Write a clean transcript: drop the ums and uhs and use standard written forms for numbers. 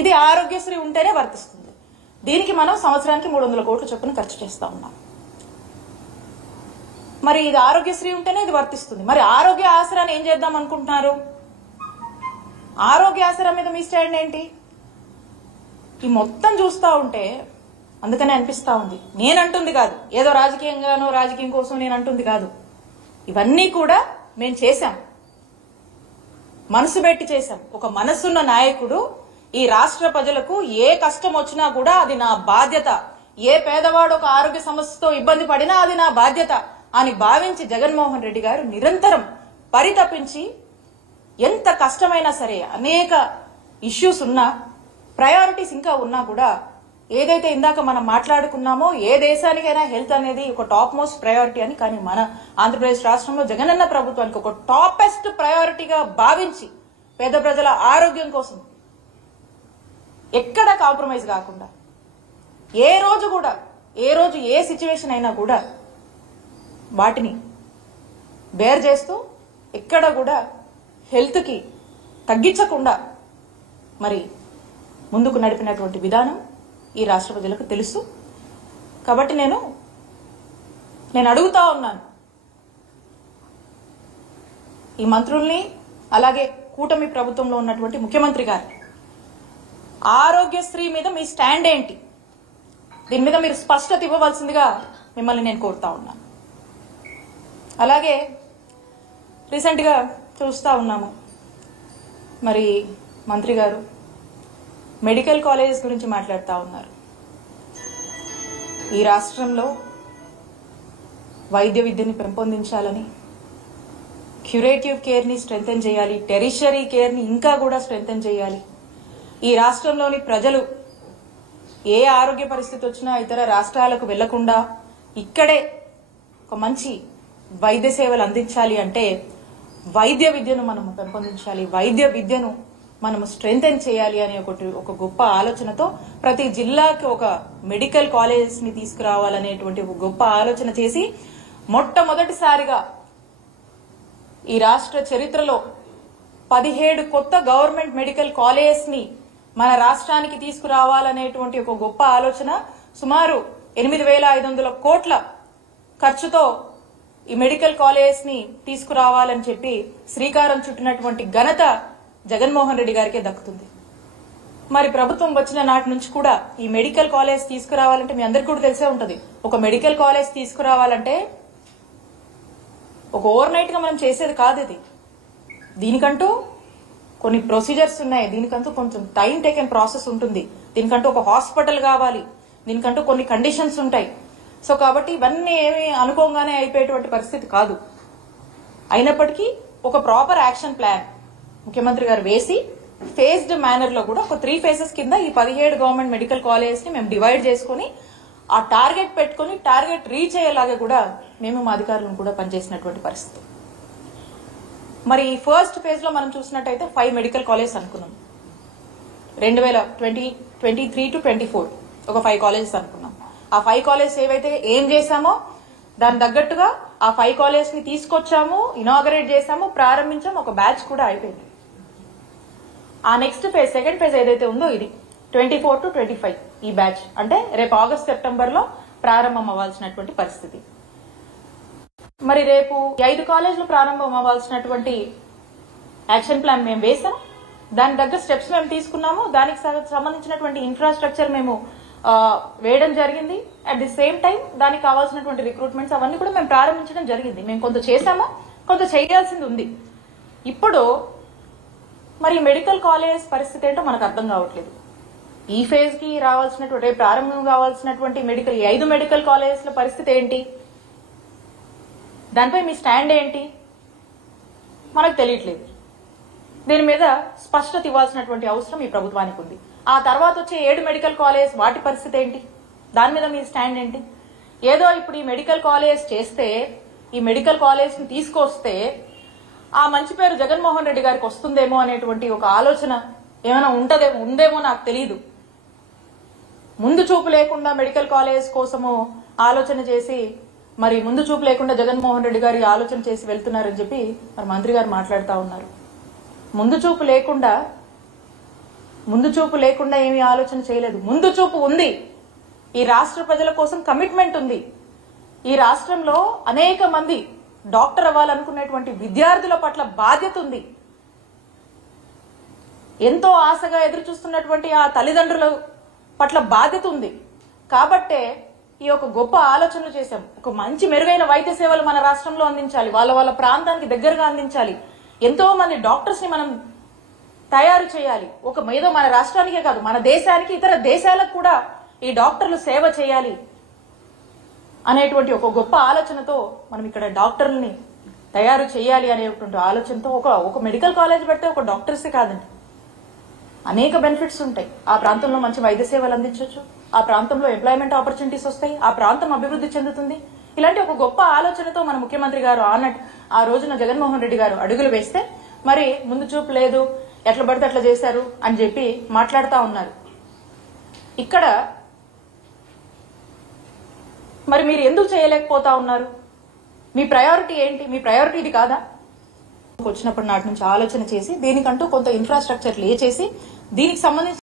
ఇది ఆరోగ్యశ్రీ ఉంటేనే వర్తిస్తుంది. దీనికి మనం సంవత్సరానికి 300 కోట్ల చొప్పున ఖర్చు చేస్తా ఉన్నాం. మరి ఇది ఆరోగ్యశ్రీ ఉంటేనే ఇది వర్తిస్తుంది. మరి ఆరోగ్య ఆసరాన్ని ఏం చేద్దాం అనుకుంటున్నారు? ఆరోగ్య ఆసరా మీద మీ స్టాండ్ ఏంటి? ఈ మొత్తం చూస్తా ఉంటే అందుకనే అనిపిస్తా ఉంది. నేనంటుంది కాదు, ఏదో రాజకీయం కోసం నేను అంటుంది కాదు. ఇవన్నీ కూడా మేము చేశాం, మనసు పెట్టి చేశాం. ఒక మనసున్న నాయకుడు ఈ రాష్ట్ర ప్రజలకు ఏ కష్టం వచ్చినా కూడా అది నా బాధ్యత, ఏ పేదవాడు ఒక ఆరోగ్య సమస్యతో ఇబ్బంది పడినా అది నా బాధ్యత అని భావించి జగన్మోహన్ రెడ్డి గారు నిరంతరం పరితపించి ఎంత కష్టమైనా సరే అనేక ఇష్యూస్ ఉన్నా, ప్రయారిటీస్ ఇంకా ఉన్నా కూడా ఏదైతే ఇందాక మనం మాట్లాడుకున్నామో ఏ దేశానికైనా హెల్త్ అనేది ఒక టాప్ మోస్ట్ ప్రయారిటీ అని, కానీ మన ఆంధ్రప్రదేశ్ రాష్ట్రంలో జగనన్న ప్రభుత్వానికి ఒక టాపెస్ట్ ప్రయారిటీగా భావించి పేద ప్రజల ఆరోగ్యం కోసం ఎక్కడ కాంప్రమైజ్ కాకుండా ఏ రోజు ఏ సిచ్యువేషన్ అయినా కూడా వాటిని బేర్ చేస్తూ ఎక్కడ కూడా హెల్త్ కి తగ్గించకుండా మరి ముందుకు నడిపినటువంటి విధానం ఈ రాష్ట్ర ప్రజలకు తెలుసు. కాబట్టి నేను అడుగుతా ఉన్నాను ఈ మంత్రుల్ని, అలాగే కూటమి ప్రభుత్వంలో ఉన్నటువంటి ముఖ్యమంత్రి గారు, ఆరోగ్యశ్రీ మీద మీ స్టాండ్ ఏంటి? దీని మీద మీరు స్పష్టత ఇవ్వవలసిందిగా మిమ్మల్ని నేను కోరుతా ఉన్నాను. అలాగే రీసెంట్ గా చూస్తా ఉన్నాము, మరి మంత్రి గారు మెడికల్ కాలేజెస్ గురించి మాట్లాడుతూ ఉన్నారు. ఈ రాష్ట్రంలో వైద్య విద్యని పెంపొందించాలని, క్యూరేటివ్ కేర్ ని స్ట్రెంథెన్ చేయాలి, టెరిషరీ కేర్ ని ఇంకా కూడా స్ట్రెంథెన్ చేయాలి. ఈ రాష్ట్రంలోని ప్రజలు ఏ ఆరోగ్య పరిస్థితి వచ్చినా ఇతర రాష్ట్రాలకు వెళ్లకుండా ఇక్కడే ఒక మంచి వైద్య సేవలు అందించాలి అంటే వైద్య విద్యను మనము పెంపొందించాలి, వైద్య విద్యను మనము స్ట్రెంథెన్ చేయాలి అనే ఒక గొప్ప ఆలోచనతో ప్రతి జిల్లాకి ఒక మెడికల్ కాలేజెస్ ని తీసుకురావాలనేటువంటి ఒక గొప్ప ఆలోచన చేసి మొట్టమొదటిసారిగా ఈ రాష్ట్ర చరిత్రలో 17 కొత్త గవర్నమెంట్ మెడికల్ కాలేజెస్ ని మన రాష్ట్రానికి తీసుకురావాలనేటువంటి ఒక గొప్ప ఆలోచన, సుమారు 8,500 కోట్ల ఖర్చుతో ఈ మెడికల్ కాలేజెస్ ని తీసుకురావాలని చెప్పి శ్రీకారం చుట్టినటువంటి ఘనత జగన్మోహన్ రెడ్డి గారికే దక్కుతుంది. మరి ప్రభుత్వం వచ్చిన నాటి నుంచి కూడా ఈ మెడికల్ కాలేజ్ తీసుకురావాలంటే మీ అందరికీ కూడా తెలిసే ఉంటది. ఒక మెడికల్ కాలేజ్ తీసుకురావాలంటే ఒక ఓవర్ నైట్ గా మనం చేసేది కాదు. ఇది దీనికంటూ కొన్ని ప్రొసీజర్స్ ఉన్నాయి, దీనికంటూ కొంచెం టైం టేకెన్ ప్రాసెస్ ఉంటుంది, దీనికంటూ ఒక హాస్పిటల్ కావాలి, దీనికంటూ కొన్ని కండిషన్స్ ఉంటాయి. సో కాబట్టి ఇవన్నీ ఏమి అనుకోగానే అయిపోయేటువంటి పరిస్థితి కాదు. అయినప్పటికీ ఒక ప్రాపర్ యాక్షన్ ప్లాన్ ముఖ్యమంత్రి గారు వేసి ఫేజ్డ్ మేనర్ లో కూడా ఒక 3 phases కింద ఈ 17 గవర్నమెంట్ మెడికల్ కాలేజెస్ ని మేము డివైడ్ చేసుకుని ఆ టార్గెట్ పెట్టుకుని టార్గెట్ రీచ్ అయ్యేలాగా కూడా మేము మా అధికారులను కూడా పనిచేసినటువంటి పరిస్థితి. మరి ఈ ఫస్ట్ ఫేజ్ లో మనం చూసినట్టయితే 5 మెడికల్ కాలేజెస్ అనుకున్నాం. 2023 to 24 ఒక 5 కాలేజెస్ అనుకున్నాం. ఆ 5 కాలేజెస్ ఏవైతే ఏం చేశామో దాని తగ్గట్టుగా ఆ 5 కాలేజెస్ ని తీసుకొచ్చాము, ఇనాగరేట్ చేశాము, ప్రారంభించాము, ఒక బ్యాచ్ కూడా అయిపోయింది. ఆ నెక్స్ట్ ఫేజ్, సెకండ్ ఫేజ్ ఏదైతే ఉందో ఇది 24 to 25 ఈ బ్యాచ్, అంటే రేపు ఆగస్ట్ సెప్టెంబర్ లో ప్రారంభం అవ్వాల్సినటువంటి పరిస్థితి. మరి రేపు 5 కాలేజీలు ప్రారంభం అవ్వాల్సినటువంటి యాక్షన్ ప్లాన్ మేము వేసాం, దాని దగ్గర స్టెప్స్ మేము తీసుకున్నాము, దానికి సంబంధించినటువంటి ఇన్ఫ్రాస్ట్రక్చర్ మేము వేయడం జరిగింది. అట్ ది సేమ్ టైం దానికి కావాల్సినటువంటి రిక్రూట్మెంట్స్ అవన్నీ కూడా మేము ప్రారంభించడం జరిగింది. మేము కొంత చేశామా, కొంత చేయాల్సింది ఉంది. ఇప్పుడు మరి మెడికల్ కాలేజ్ పరిస్థితి ఏంటో మనకు అర్థం కావట్లేదు. ఈ ఫేజ్ కి రావాల్సినటువంటి, రేపు ప్రారంభం కావాల్సినటువంటి ఈ 5 మెడికల్ కాలేజెస్ల పరిస్థితి ఏంటి, దానిపై మీ స్టాండ్ ఏంటి మనకు తెలియట్లేదు. దీని మీద స్పష్టత ఇవ్వాల్సినటువంటి అవసరం ఈ ప్రభుత్వానికి ఉంది. ఆ తర్వాత వచ్చే 7 మెడికల్ కాలేజ్ వాటి పరిస్థితి ఏంటి, దాని మీద మీ స్టాండ్ ఏంటి? ఏదో ఇప్పుడు ఈ మెడికల్ కాలేజ్ చేస్తే, ఈ మెడికల్ కాలేజ్ ని తీసుకొస్తే ఆ మంచి పేరు జగన్మోహన్ రెడ్డి గారికి వస్తుందేమో అనేటువంటి ఒక ఆలోచన ఏమైనా ఉందేమో నాకు తెలియదు. ముందు చూపు లేకుండా మెడికల్ కాలేజ్ కోసము ఆలోచన చేసి, మరి ముందు చూపు లేకుండా జగన్మోహన్ రెడ్డి గారి ఆలోచన చేసి వెళ్తున్నారని చెప్పి మరి మంత్రి గారు మాట్లాడుతూ ఉన్నారు. ముందు చూపు లేకుండా ముందు చూపు లేకుండా ఏమీ ఆలోచన చేయలేదు. ముందు చూపు ఉంది. ఈ రాష్ట్ర ప్రజల కోసం కమిట్మెంట్ ఉంది. ఈ రాష్ట్రంలో అనేక మంది డాక్టర్ అవ్వాలనుకునేటువంటి విద్యార్థుల పట్ల బాధ్యత ఉంది. ఎంతో ఆశగా ఎదురు చూస్తున్నటువంటి ఆ తల్లిదండ్రుల పట్ల బాధ్యత ఉంది. కాబట్టే ఈ ఒక గొప్ప ఆలోచనలు చేశాం. ఒక మంచి మెరుగైన వైద్య సేవలు మన రాష్ట్రంలో అందించాలి, వాళ్ళ ప్రాంతానికి దగ్గరగా అందించాలి. ఎంతో మంది డాక్టర్స్ ని మనం తయారు చేయాలి. ఏదో మన రాష్ట్రానికే కాదు, మన దేశానికి, ఇతర దేశాలకు కూడా ఈ డాక్టర్లు సేవ చేయాలి అనేటువంటి ఒక గొప్ప ఆలోచనతో మనం ఇక్కడ డాక్టర్లని తయారు చేయాలి అనేటువంటి ఆలోచనతో ఒక మెడికల్ కాలేజ్ పెడితే ఒక డాక్టర్సే కాదండి, అనేక బెనిఫిట్స్ ఉంటాయి. ఆ ప్రాంతంలో మంచి వైద్య సేవలు అందించవచ్చు, ఆ ప్రాంతంలో ఎంప్లాయ్మెంట్ ఆపర్చునిటీస్ వస్తాయి, ఆ ప్రాంతం అభివృద్ధి చెందుతుంది. ఇలాంటి ఒక గొప్ప ఆలోచనతో మన ముఖ్యమంత్రి గారు ఆ రోజున జగన్మోహన్ రెడ్డి గారు అడుగులు వేస్తే మరి ముందు చూపు లేదు, ఎట్లా పడితే అట్లా చేశారు అని చెప్పి మాట్లాడుతూ ఉన్నారు. ఇక్కడ మరి మీరు ఎందుకు చేయలేకపోతా ఉన్నారు? మీ ప్రయారిటీ ఏంటి? మీ ప్రయారిటీ ఇది కాదా? వచ్చినప్పటి నాటి నుంచి ఆలోచన చేసి దీనికంటూ కొంత ఇన్ఫ్రాస్ట్రక్చర్ లే చేసి దీనికి సంబంధించి